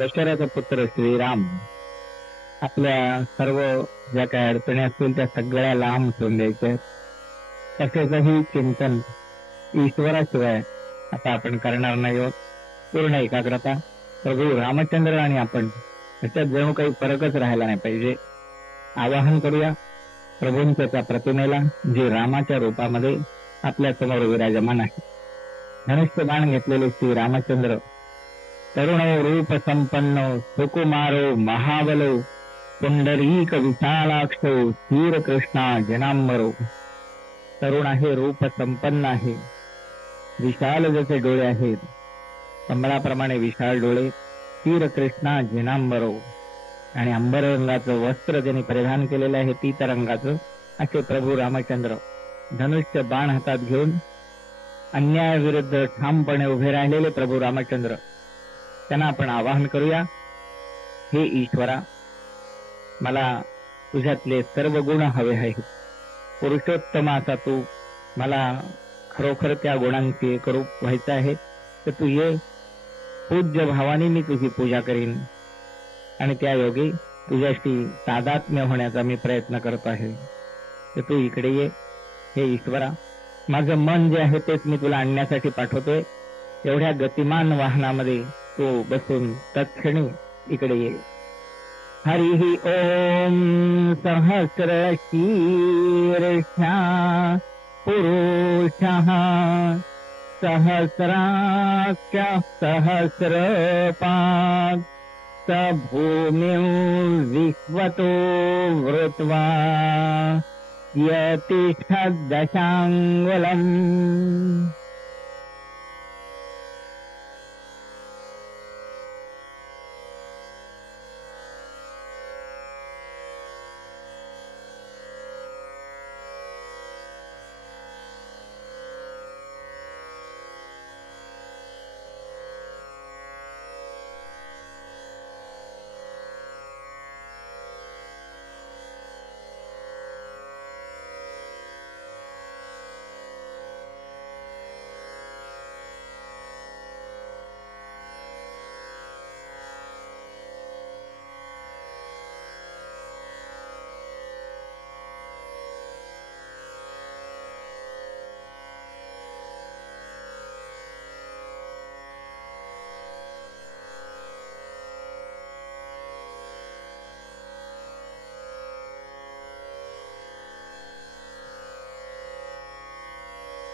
दशरथ पुत्र श्रीराम आपल्या सर्व ज्या काही अडचणी असतील त्या सगळ्या लांब ठेवून द्यायच्या. कशाचंही चिंतन ईश्वराशिवाय आता आपण करणार नाही आहोत. पूर्ण एकाग्रता. प्रभू रामचंद्र आणि आपण याच्यात जणू काही फरकच राहायला नाही पाहिजे. आवाहन करूया प्रभूंच्या त्या प्रतिमेला जे रामाच्या रूपामध्ये आपल्या समोर विराजमान आहे. धनुष्य बाण घेतलेले श्री रामचंद्र, तरुणो रूप संपन्नो सुकुमारो महाबलो पुंडरीक विशालाक्षो धीर कृष्णा जनांबरो. तरुण आहे, रूप संपन्न आहे, विशाल जसे डोळे आहेत, कमळाप्रमाणे विशाल डोळे, धीर कृष्णा जनांबरो. आणि अंबर रंगाचं वस्त्र त्यांनी परिधान केलेलं आहे, पीत रंगाचं. असे प्रभू रामचंद्र धनुष्य बाण हातात घेऊन अन्यायाविरुद्ध ठामपणे उभे राहिलेले प्रभू रामचंद्र, त्यांना आपण आवाहन करूया. हे ईश्वरा, मला तुझ्यातले सर्व गुण हवे आहेत. पुरुषोत्तम असा तू, मला खरोखर त्या गुणांची एकरूप व्हायचं आहे. तर तू ये, पूज्य भावाने मी तुझी पूजा करीन आणि त्या योगी तुझ्याशी तादात्म्य होण्याचा मी प्रयत्न करत आहे. तर तू इकडे ये. हे ईश्वरा, माझं मन जे आहे तेच मी तुला आणण्यासाठी पाठवतोय. एवढ्या गतिमान वाहनामध्ये तो बसून तत्क्षणी इकडे ये. हरिः ओम सहस्र शीर्षा पुरुषः सहस्राक्ष सहस्रपाद स भूमिं विश्वतो वृत्वा यतिष्ठदशाङ्गुलम्.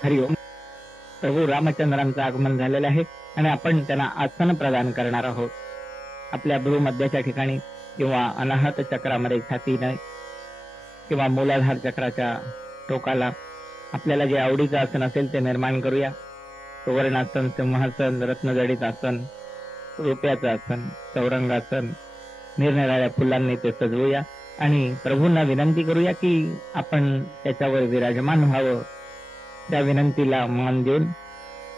हरिओम. प्रभू रामचंद्रांचं आगमन झालेलं आहे आणि आपण त्यांना आसन प्रदान करणार आहोत. आपल्या भ्रूमध्याच्या ठिकाणी किंवा अनाहत चक्रामध्ये छातीने किंवा मूलाधार चक्राच्या टोकाला आपल्याला जे आवडीचं आसन असेल ते निर्माण करूया. सुवर्णासन, सिंहासन, रत्नजडित आसन, रुपयाचं आसन, चौरंगासन, निरनिराळ्या फुलांनी ते सजवूया आणि प्रभूंना विनंती करूया की आपण त्याच्यावर विराजमान व्हावं. त्या विनंतीला मान देऊन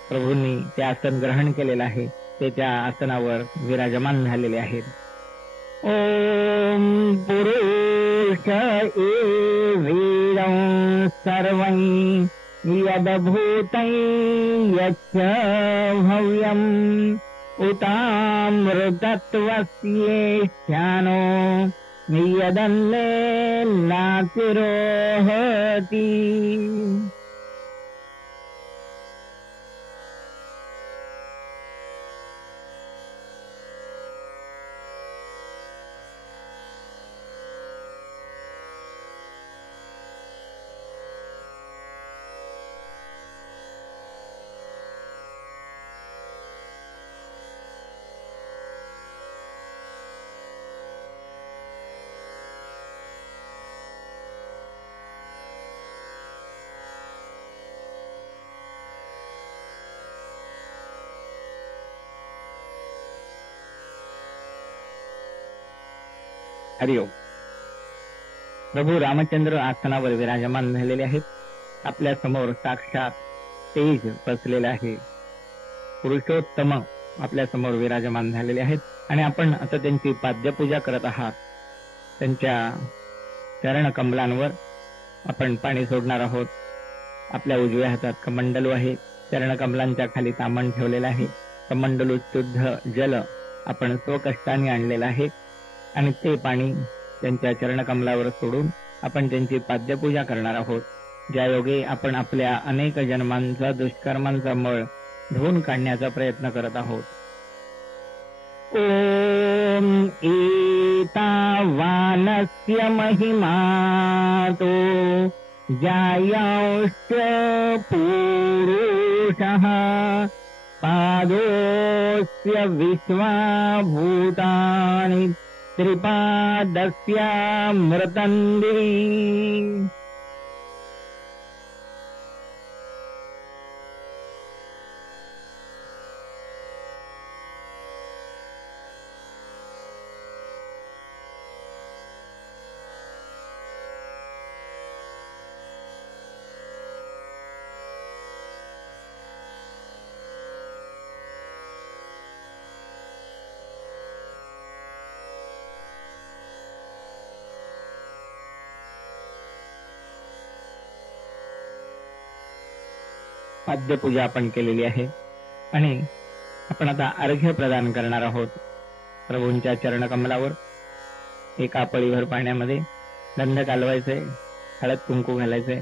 प्रभूंनी ते आसन ग्रहण केलेलं आहे, ते त्या आसनावर विराजमान झालेले आहेत. ओम पुरुष एवेदं सर्वं यद्भूतं यच्च भव्यं उतामृतत्वस्येष्यानो यदन्नेनातिरोहति. हरिओम. प्रभू रामचंद्र आसनावर विराजमान झालेले आहेत. आपल्या समोर साक्षात तेज बसलेले आहे. पुरुषोत्तम आपल्या समोर विराजमान झालेले आहेत आणि आपण आता त्यांची पाद्यपूजा करत आहात. त्यांच्या चरण कमलांवर आपण पाणी सोडणार आहोत. आपल्या उजव्या हातात कमंडलू आहे. चरण कमलांच्या खाली तामण ठेवलेलं आहे. कमंडलू शुद्ध जल आपण स्वकष्टाने आणलेलं आहे आणि ते पाणी त्यांच्या चरणकमलावर सोडून आपण त्यांची पाद्यपूजा करणार आहोत. ज्या योगे आपण आपल्या अनेक जन्मांचा दुष्कर्मांचा मळ धुवून काढण्याचा प्रयत्न करत आहोत. ओम एतावानस्य महिमातो जायांश्च पुरुषः पादोस्य विश्वाभूतानि त्रिपादस्यामृतन्दी. पाद्यपूजा आपण केलेली आहे आणि आपण आता अर्घ्य प्रदान करणार आहोत. प्रभूंच्या चरणकमलावर एका पळीभर पाण्यामध्ये गंध कालवायचे, हळद कुंकू घालायचे,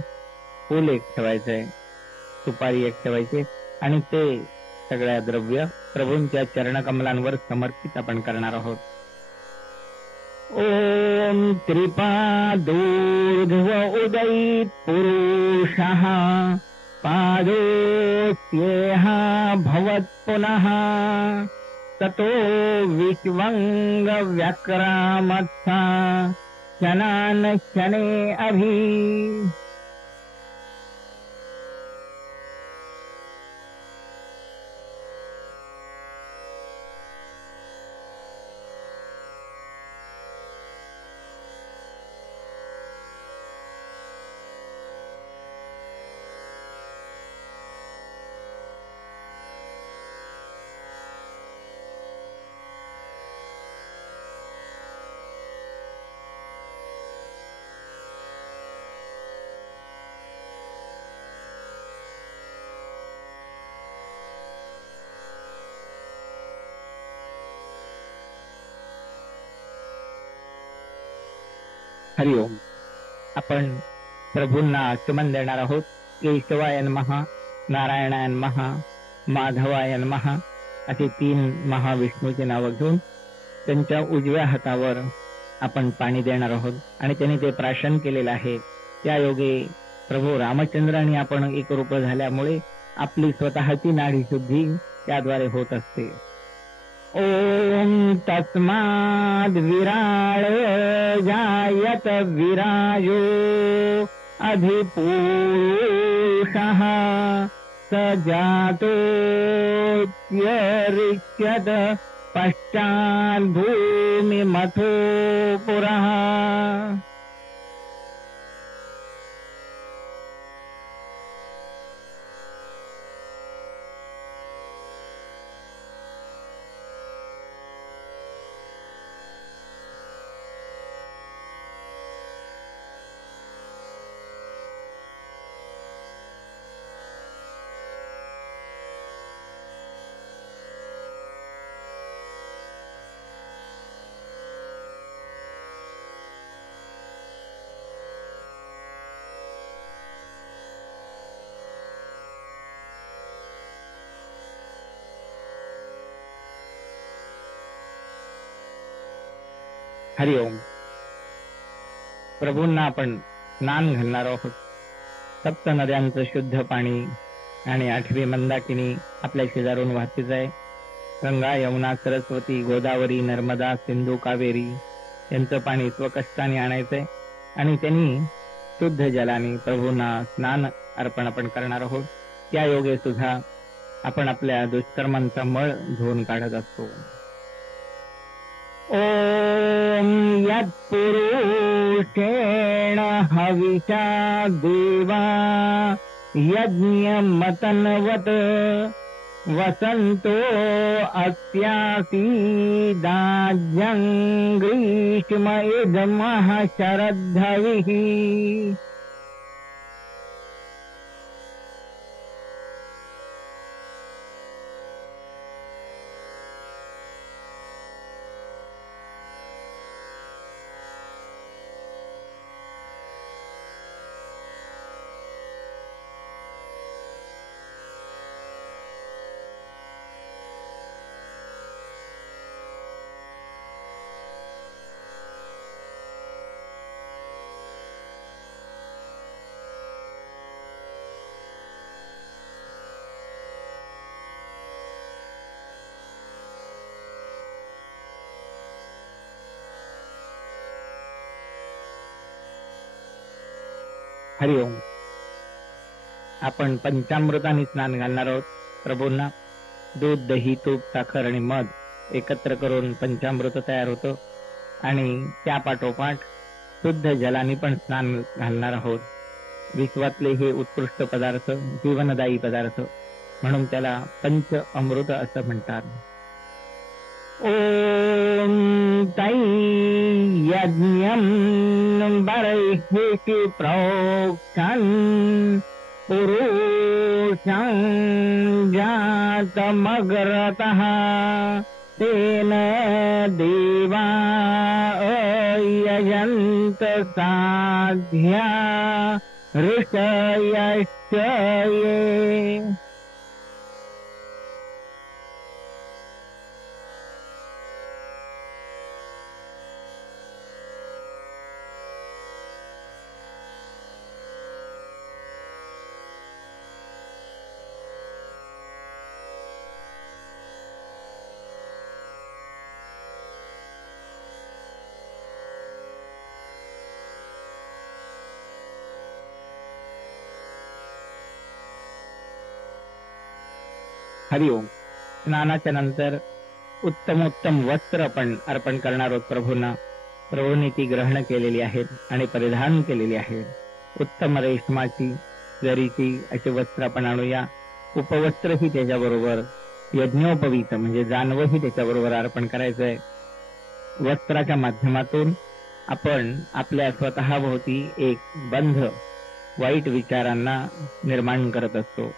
फूल एक ठेवायचे, सुपारी एक ठेवायची आणि ते सगळ्या द्रव्य प्रभूंच्या चरणकमलांवर समर्पित आपण करणार आहोत. ओम त्रिपादोर्ध्व उदयित पुरुषः पादोस्येह भवत् पुनः ततो विश्वंग व्याक्रामत्सा शनान शने अभि. हरिओम. आपण प्रभूंना आचमन देणार आहोत. केशवाय नमः, नारायणाय नमः, माधवाय नमः असे 3 महाविष्णूचे नाव घेऊन त्यांच्या उजव्या हातावर आपण पाणी देणार आहोत आणि त्यांनी ते प्राशन केलेलं आहे. त्या योगे प्रभू रामचंद्रांनी आपण एक रूप झाल्यामुळे आपली स्वतःची नाडी शुद्धी त्याद्वारे होत असते. ओम तस्माद् विराळ जायत विराजो अधिपुरुषः स जातोऽत्यरिष्यत पश्चात् भूमिमथो पुरः. हरिओम. प्रभूंना आपण स्नान घालणार आहोत. 7 नद्यांचं शुद्ध पाणी आणि 8वी मंदाकिनी आपल्या शेजारून वाहतीच आहे. गंगा, यमुना, सरस्वती, गोदावरी, नर्मदा, सिंधू, कावेरी यांचं पाणी स्वकष्टाने आणायचंय आणि त्यांनी शुद्ध जलाने प्रभूंना स्नान अर्पण आपण करणार आहोत. त्या योगे सुद्धा आपण आपल्या दुष्कर्मांचा मळ धुवून काढत असतो. ओम यत्पुरुषेण हविषा देवा यज्ञमतन्वत् वसन्तो अस्यासीदाज्यं ग्रीष्म इदमः शरद्धविः. हरिओम. आपण पंचामृताने स्नान घालणार आहोत प्रभूंना. दूध, दही, तूप, साखर आणि मध एकत्र करून पंचामृत तयार होतं आणि त्या पाठोपाठ शुद्ध जलाने पण स्नान घालणार आहोत. विश्वातले हे उत्कृष्ट पदार्थ, जीवनदायी पदार्थ, म्हणून त्याला पंच अमृत असं म्हणतात. ओम तै यज्ञं बर्हिषि प्रोक्षन् पुरुषं जातमग्रतः तेन देवा यजन्त साध्या ऋषयश्च ये. हरिओम. स्नानाच्या नंतर उत्तमोत्तम वस्त्र आपण अर्पण करणार आहोत प्रभूंना. प्रभूंनी ती ग्रहण केलेली आहेत आणि परिधान केलेली आहेत. उत्तम रेशमाची, जरीची अशी वस्त्र आपण आणूया. उपवस्त्रही त्याच्याबरोबर, यज्ञोपवीत म्हणजे जानवही त्याच्याबरोबर अर्पण करायचंय. वस्त्राच्या माध्यमातून आपण आपल्या स्वतःभोवती एक बंध वाईट विचारांना निर्माण करत असतो.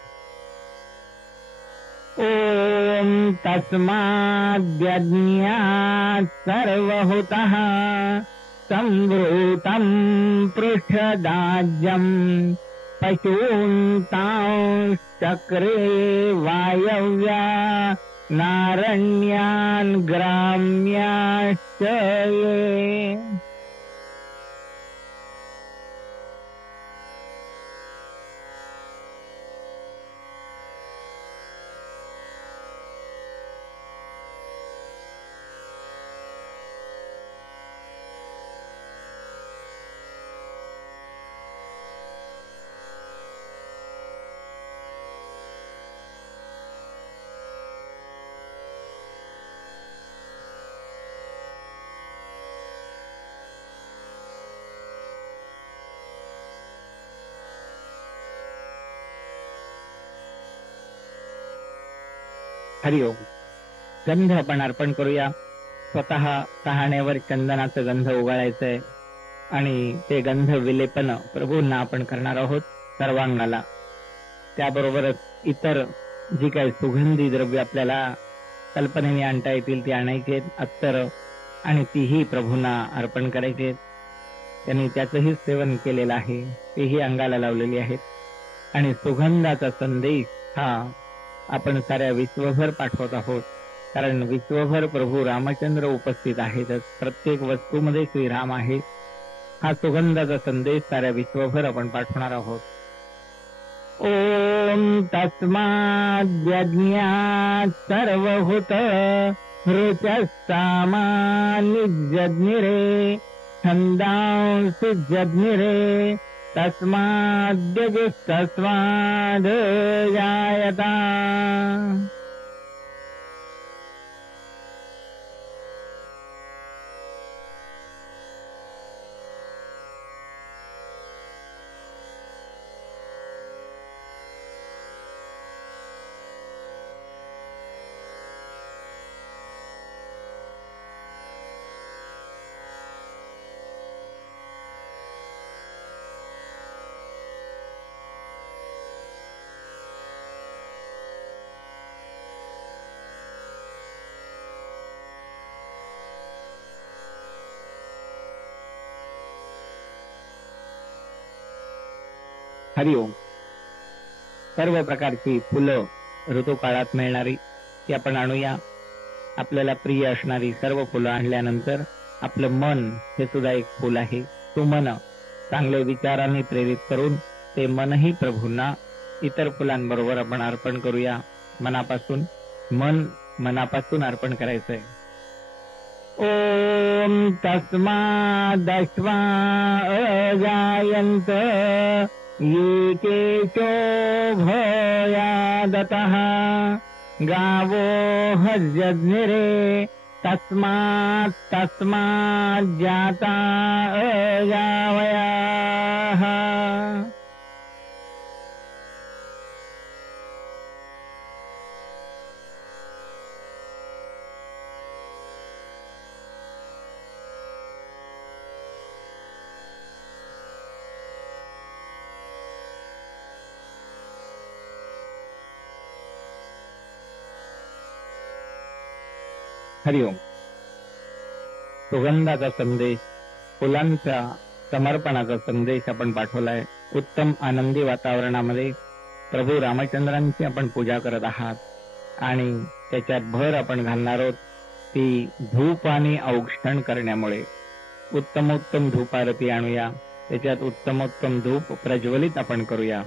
ओम तस्माद्यज्ञात् सर्वहुतः संवृतं पृष्ठदाज्यं पशून्तांश्चक्रे वायव्या नारण्यान् ग्राम्याश्च ये. हरिओम. गंध आपण अर्पण करूया. स्वतः तहाण्यावर चंदनाचं गंध उगाळायचंय आणि ते गंध विलेपन प्रभूंना आपण करणार आहोत सर्वांगाला. त्याबरोबरच इतर जी काही सुगंधी द्रव्य आपल्याला कल्पनेने आणता येतील ती आणायची, अत्तर, आणि तीही प्रभूंना अर्पण करायचे. त्यांनी त्याचंही सेवन केलेलं आहे, तेही अंगाला लावलेली आहेत. आणि सुगंधाचा संदेश हा आपण साऱ्या विश्वभर पाठवत आहोत, कारण विश्वभर प्रभू रामचंद्र उपस्थित आहेतच. प्रत्येक वस्तूमध्ये श्रीराम आहे. हा सुगंधाचा संदेश साऱ्या विश्वभर आपण पाठवणार आहोत. ओम तस्माद्यज्ञात् सर्वभूत ऋचस्सामानिज्ञिरे छन्दांसि जज्ञिरे तस्माद्यजुस्तस्माद् जायता. हरिओम. सर्व प्रकारची फुलं ऋतुकाळात मिळणारी ती आपण आणूया. आपल्याला प्रिय असणारी सर्व फुलं आणल्यानंतर आपलं मन हे सुद्धा एक फुल आहे. तो मन चांगले विचारांनी प्रेरित करून ते मनही प्रभूंना इतर फुलांबरोबर आपण अर्पण करूया. मनापासून अर्पण करायचंय. ओम तस्मादश्वा अजायन्त ये केशो भयादतः गावो हर्यज्ञिरे तस्मात् जाता अजावयाः. हरिओम. सुगंधाचा संदेश, फुलांचा समर्पणाचा संदेश आपण पाठवलाय. उत्तम आनंदी वातावरणामध्ये प्रभू रामचंद्रांची आपण पूजा करत आहात आणि त्याच्यात भर आपण घालणार आहोत ती धूप आणि औक्षण करण्यामुळे. उत्तमोत्तम धूपारती आणूया. त्याच्यात उत्तमोत्तम धूप प्रज्वलित आपण करूया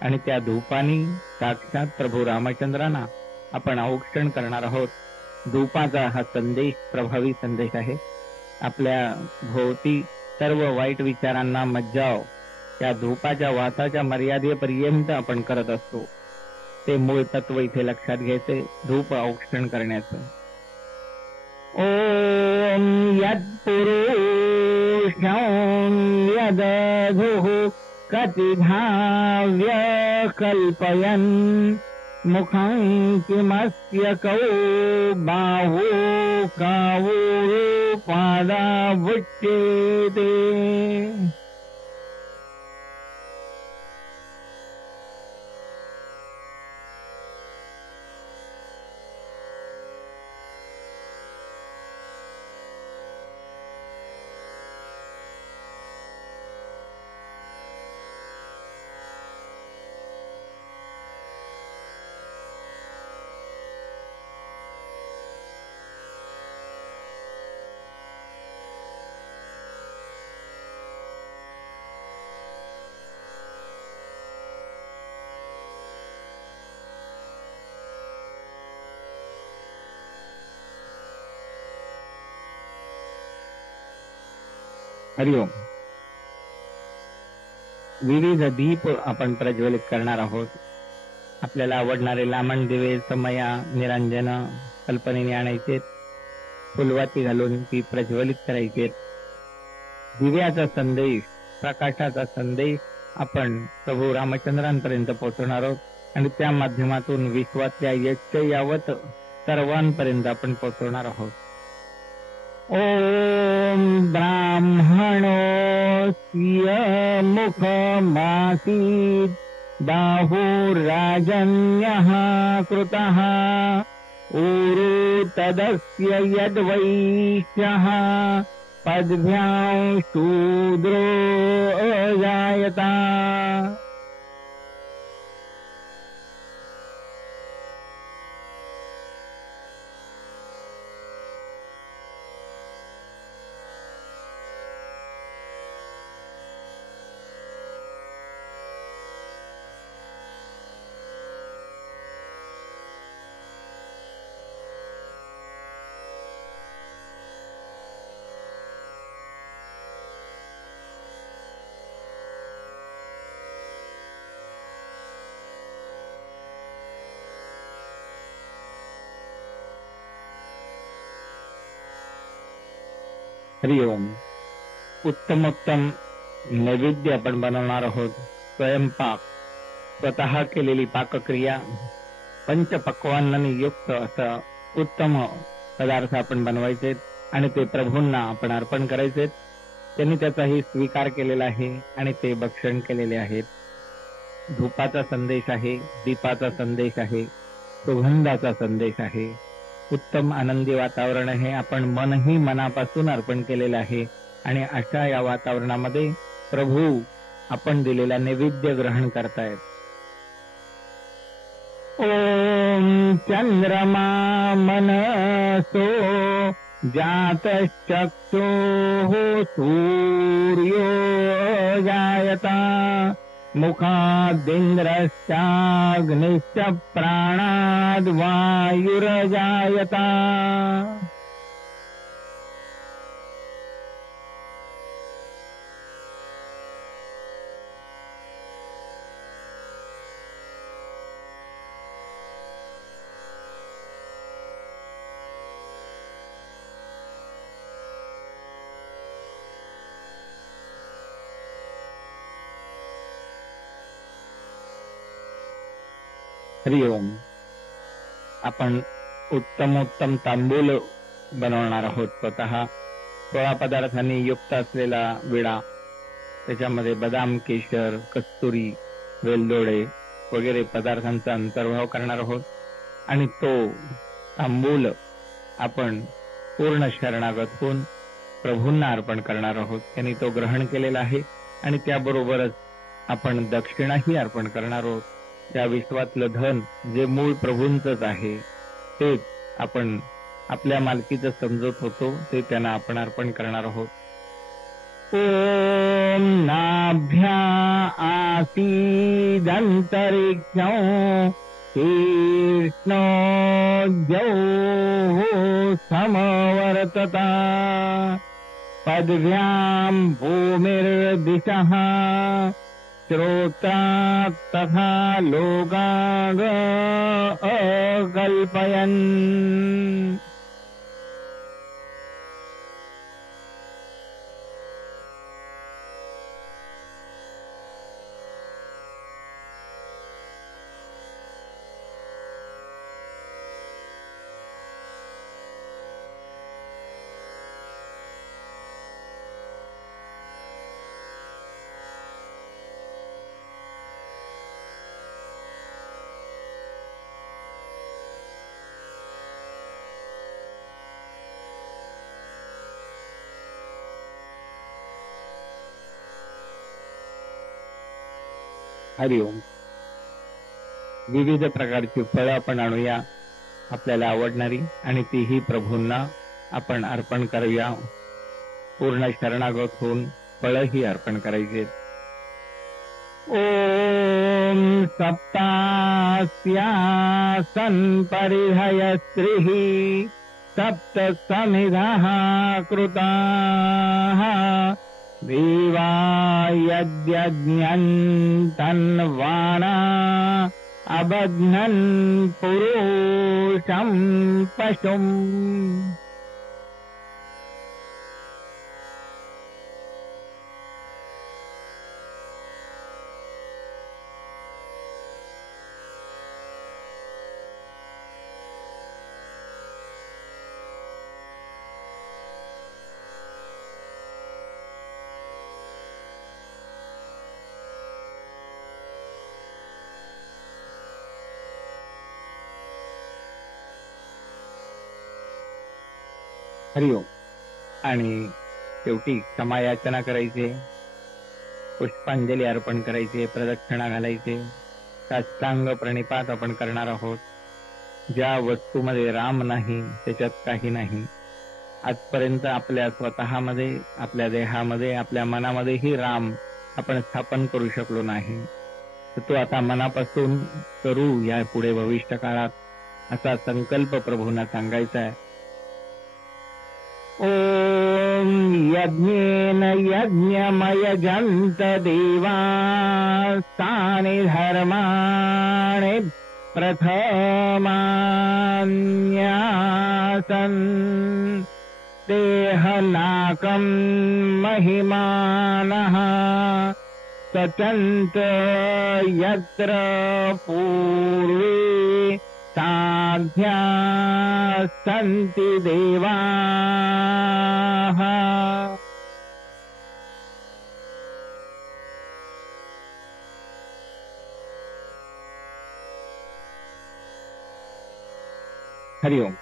आणि त्या धूपानी साक्षात प्रभू रामचंद्रांना आपण औक्षण करणार आहोत. धूपाचा हा संदेश प्रभावी संदेश आहे. आपल्या भोवती सर्व वाईट विचारांना मज्जाव त्या धूपाच्या वासाच्या मर्यादेपर्यंत आपण करत असतो. ते मूळ तत्व इथे लक्षात घ्यायचे धूप औक्षण करण्याचं. ओम यत्पुरुषं यदधुः कतिधाव्य कल्पयन् मुखं किमस्य कौ बाहु कावो पादावुच्यते. हरिओम. विविध दीप आपण प्रज्वलित करणार आहोत. आपल्याला आवडणारे लामण दिवे, समया, निरांजन कल्पनेने आणायचे. फुलवाती घालून ती प्रज्वलित करायचे. दिव्याचा संदेश, प्रकाशाचा संदेश आपण प्रभू रामचंद्रांपर्यंत पोहोचवणार आहोत आणि त्या माध्यमातून विश्वातल्या यच्च यावत सर्वांपर्यंत आपण पोहोचवणार आहोत. ओम ब्राह्मणोऽस्य मुखमासीत् बाहुराजन्यः कृतः ऊरु तदस्य यद्वैश्यः पद्भ्यां शूद्रो अजायता. हरिओम. उत्तमोत्तम नैवेद्य आपण बनवणार आहोत. स्वयंपाक, स्वतः केलेली पाकक्रिया, पंचपक्वान्नांनी युक्त असं उत्तम पदार्थ आपण बनवायचे आणि ते प्रभूंना आपण अर्पण करायचे. त्यांनी त्याचाही स्वीकार केलेला आहे आणि ते भक्षण केलेले आहेत. धूपाचा संदेश आहे, दीपाचा संदेश आहे, सुगंधाचा संदेश आहे. उत्तम आनंदी वातावरण आहे. आपण मनही मनापासून अर्पण केलेलं आहे आणि अशा या वातावरणामध्ये प्रभू आपण दिलेला नैवेद्य ग्रहण करतायत. ओम चंद्रमा मनसो जातश्चक्षुः सूर्यो जायता मुखादिन्द्रश्चाग्निश्च प्राणाद् वायुर्जायता. हरिओम. आपण उत्तमोत्तम तांबूल बनवणार आहोत. स्वतः 16 पदार्थांनी युक्त असलेला विडा, त्याच्यामध्ये बदाम, केशर, कस्तुरी, वेलदोडे वगैरे पदार्थांचा अंतर्भाव करणार आहोत आणि तो तांबूल आपण पूर्ण शरणागत होऊन प्रभूंना अर्पण करणार आहोत. त्यांनी तो ग्रहण केलेला आहे आणि त्याबरोबरच आपण दक्षिणाही अर्पण करणार आहोत. त्या विश्वातलं धन जे मूळ प्रभूंचंच आहे तेच आपण आपल्या मालकीचं समजत होतो ते त्यांना आपण अर्पण करणार आहोत. ओम नाभ्या आसीदंतरिक्षं कृष्णो द्यौः समवर्तता पदव्यां भूमिर्दिशः श्रोत्रात् तथा लोकान् अकल्पयन्. हरिओम. विविध प्रकारची फळं आपण आणूया आपल्याला आवडणारी आणि तीही प्रभूंना आपण अर्पण करूया. पूर्ण शरणागत होऊन फळंही अर्पण करायचे. ओम सप्तास्यासन परिहयस्त्रिः सप्त समिधः कृताः देवा यद्यज्ञन्तन्वाना अबध्नन् पुरुषं पशुम्. हरिओम. आणि शेवटी क्षमायाचना करायचे, पुष्पांजली अर्पण करायचे, प्रदक्षिणा घालायचे, साष्टांग प्रणिपात आपण करणार आहोत. ज्या वस्तूमध्ये राम नाही त्याच्यात काही नाही. आजपर्यंत आपल्या स्वतःमध्ये, आपल्या देहामध्ये, आपल्या मनामध्येही राम आपण स्थापन करू शकलो नाही. तर तो आता मनापासून करू या पुढे भविष्य काळात असा संकल्प प्रभूंना सांगायचा आहे. ओम यज्ञेन यज्ञमयजन्त देवास्तानि धर्माणि प्रथमान्यासन् देहनाकं महिमानः सचन्त यत्र पूर्वे साध्या सन्ति देवाः. हरिओम.